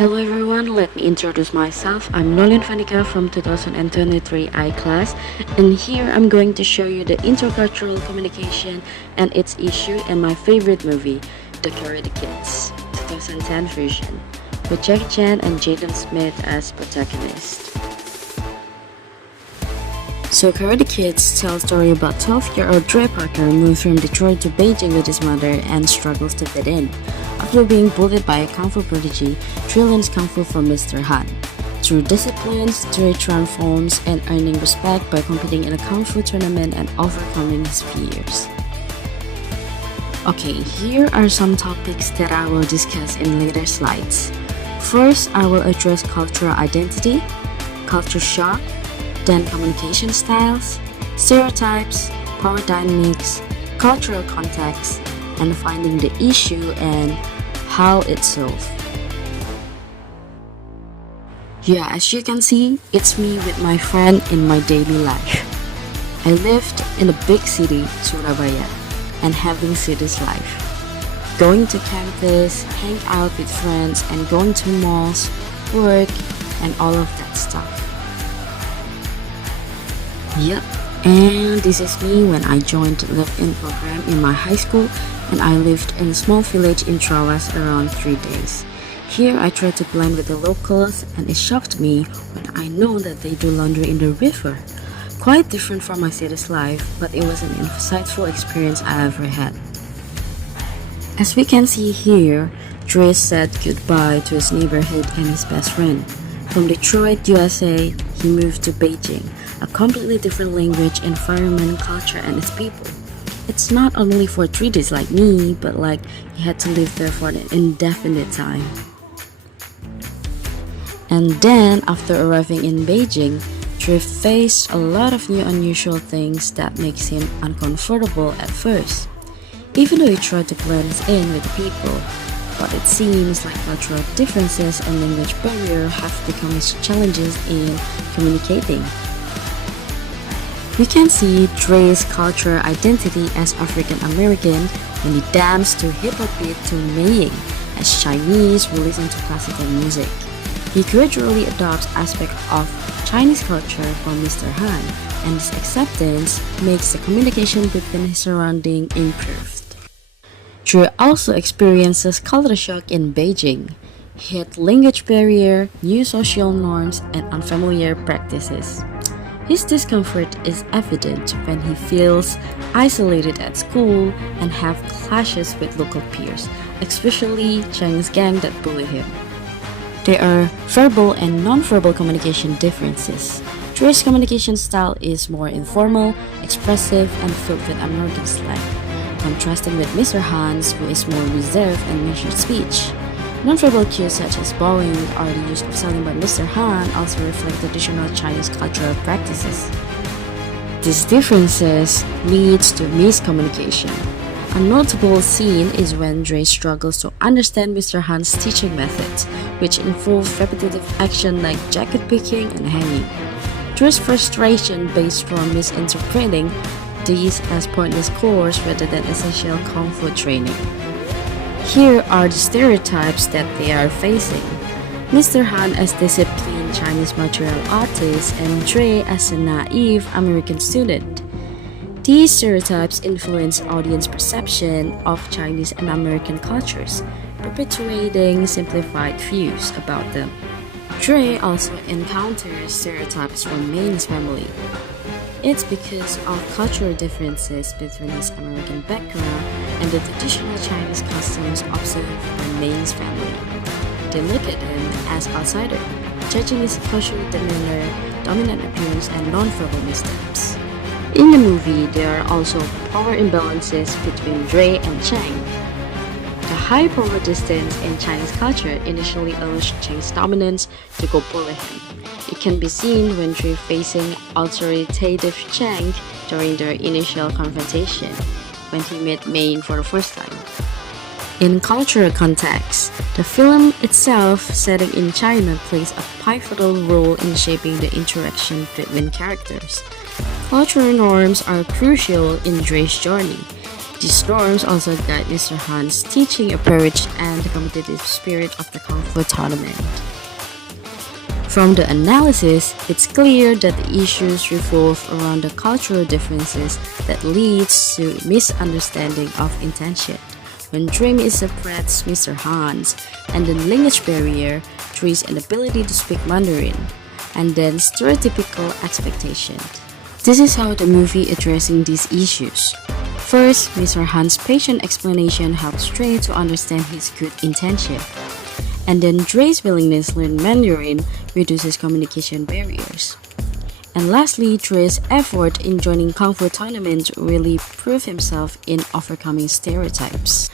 Hello everyone, let me introduce myself. I'm Lolyn Vanika from 2023 I class, and here I'm going to show you the intercultural communication and its issue in my favorite movie, The Karate Kids, 2010 version, with Jackie Chan and Jaden Smith as protagonists. So Karate Kids tells a story about 12-year-old Dre Parker moves from Detroit to Beijing with his mother and struggles to fit in. After being bullied by a Kung Fu prodigy, Dre learns Kung Fu from Mr. Han. Through disciplines, Dre transforms and earning respect by competing in a Kung Fu tournament and overcoming his fears. Okay, here are some topics that I will discuss in later slides. First, I will address cultural identity, culture shock, then communication styles, stereotypes, power dynamics, cultural context, and finding the issue and how it's solved. Yeah, as you can see, it's me with my friend in my daily life. I lived in a big city, Surabaya, and having city's life. Going to campus, hang out with friends, and going to malls, work, and all of that stuff. Yep, and this is me when I joined the live-in program in my high school, and I lived in a small village in Trawas around 3 days. Here I tried to blend with the locals, and it shocked me when I know that they do laundry in the river. Quite different from my city's life, but it was an insightful experience I ever had. As we can see here, Dre said goodbye to his neighborhood and his best friend. From Detroit, USA, he moved to Beijing, a completely different language, environment, culture, and its people. It's not only for 3 days like me, but like he had to live there for an indefinite time. And then, after arriving in Beijing, Dre faced a lot of new unusual things that makes him uncomfortable at first. Even though he tried to blend in with the people, but it seems like cultural differences and language barrier have become his challenges in communicating. We can see Dre's cultural identity as African American when he danced to hip-hop beat to Maying, as Chinese who listen to classical music. He gradually adopts aspects of Chinese culture from Mr. Han, and this acceptance makes the communication between his surrounding improved. Dre also experiences culture shock in Beijing. He had language barrier, new social norms, and unfamiliar practices. His discomfort is evident when he feels isolated at school and have clashes with local peers, especially Chinese gang that bully him. There are verbal and non-verbal communication differences. Dre's communication style is more informal, expressive, and filled with American slang, contrasting with Mr. Han's, who is more reserved and measured speech. Non-verbal cues such as bowing or the use of selling by Mr. Han also reflect traditional Chinese cultural practices. These differences leads to miscommunication. A notable scene is when Dre struggles to understand Mr. Han's teaching methods, which involve repetitive action like jacket picking and hanging. Dre's frustration based from misinterpreting these as pointless chores rather than essential Kung Fu training. Here are the stereotypes that they are facing. Mr. Han as disciplined Chinese martial artist and Dre as a naive American student. These stereotypes influence audience perception of Chinese and American cultures, perpetuating simplified views about them. Dre also encounters stereotypes from May's family. It's because of cultural differences between his American background and the traditional Chinese customs observed by May's family. They look at him as outsider, judging his cultural demeanor, dominant appearance, and non-verbal missteps. In the movie, there are also power imbalances between Dre and Chang. The high power distance in Chinese culture initially allows Chang's dominance to go bully him. It can be seen when Dre facing authoritative Chang during their initial confrontation, when he met Maine for the first time. In cultural context, the film itself, setting in China, plays a pivotal role in shaping the interaction between characters. Cultural norms are crucial in Dre's journey. These storms also guide Mr. Han's teaching approach and the competitive spirit of the Kung Fu tournament. From the analysis, it's clear that the issues revolve around the cultural differences that leads to misunderstanding of intention. When dream is suppressed, Mr. Hans, and then language barrier, Tree's inability to speak Mandarin, and then stereotypical expectations. This is how the movie addressing these issues. First, Mr. Han's patient explanation helps Trey to understand his good intention. And then Dre's willingness to learn Mandarin reduces communication barriers. And lastly, Dre's effort in joining Kung Fu tournaments really proved himself in overcoming stereotypes.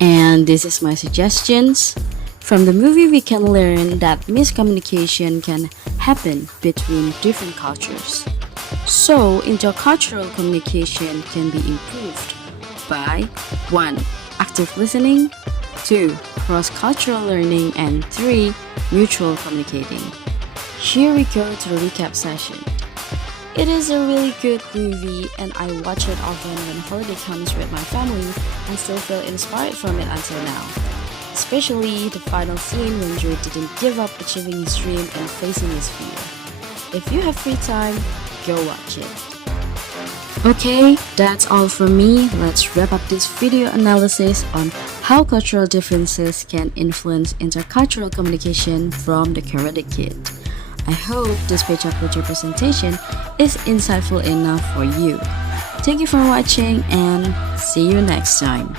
And this is my suggestions. From the movie, we can learn that miscommunication can happen between different cultures. So, intercultural communication can be improved by 1. Active listening, 2. Cross-cultural learning, and 3. Mutual communicating. Here we go to the recap session. It is a really good movie and I watch it often when holiday comes with my family and still feel inspired from it until now. Especially the final scene when Joe didn't give up achieving his dream and facing his fear. If you have free time, go watch it. Okay, that's all from me. Let's wrap up this video analysis on how cultural differences can influence intercultural communication from the Karate Kid. I hope this Pecha Kucha presentation is insightful enough for you. Thank you for watching and see you next time.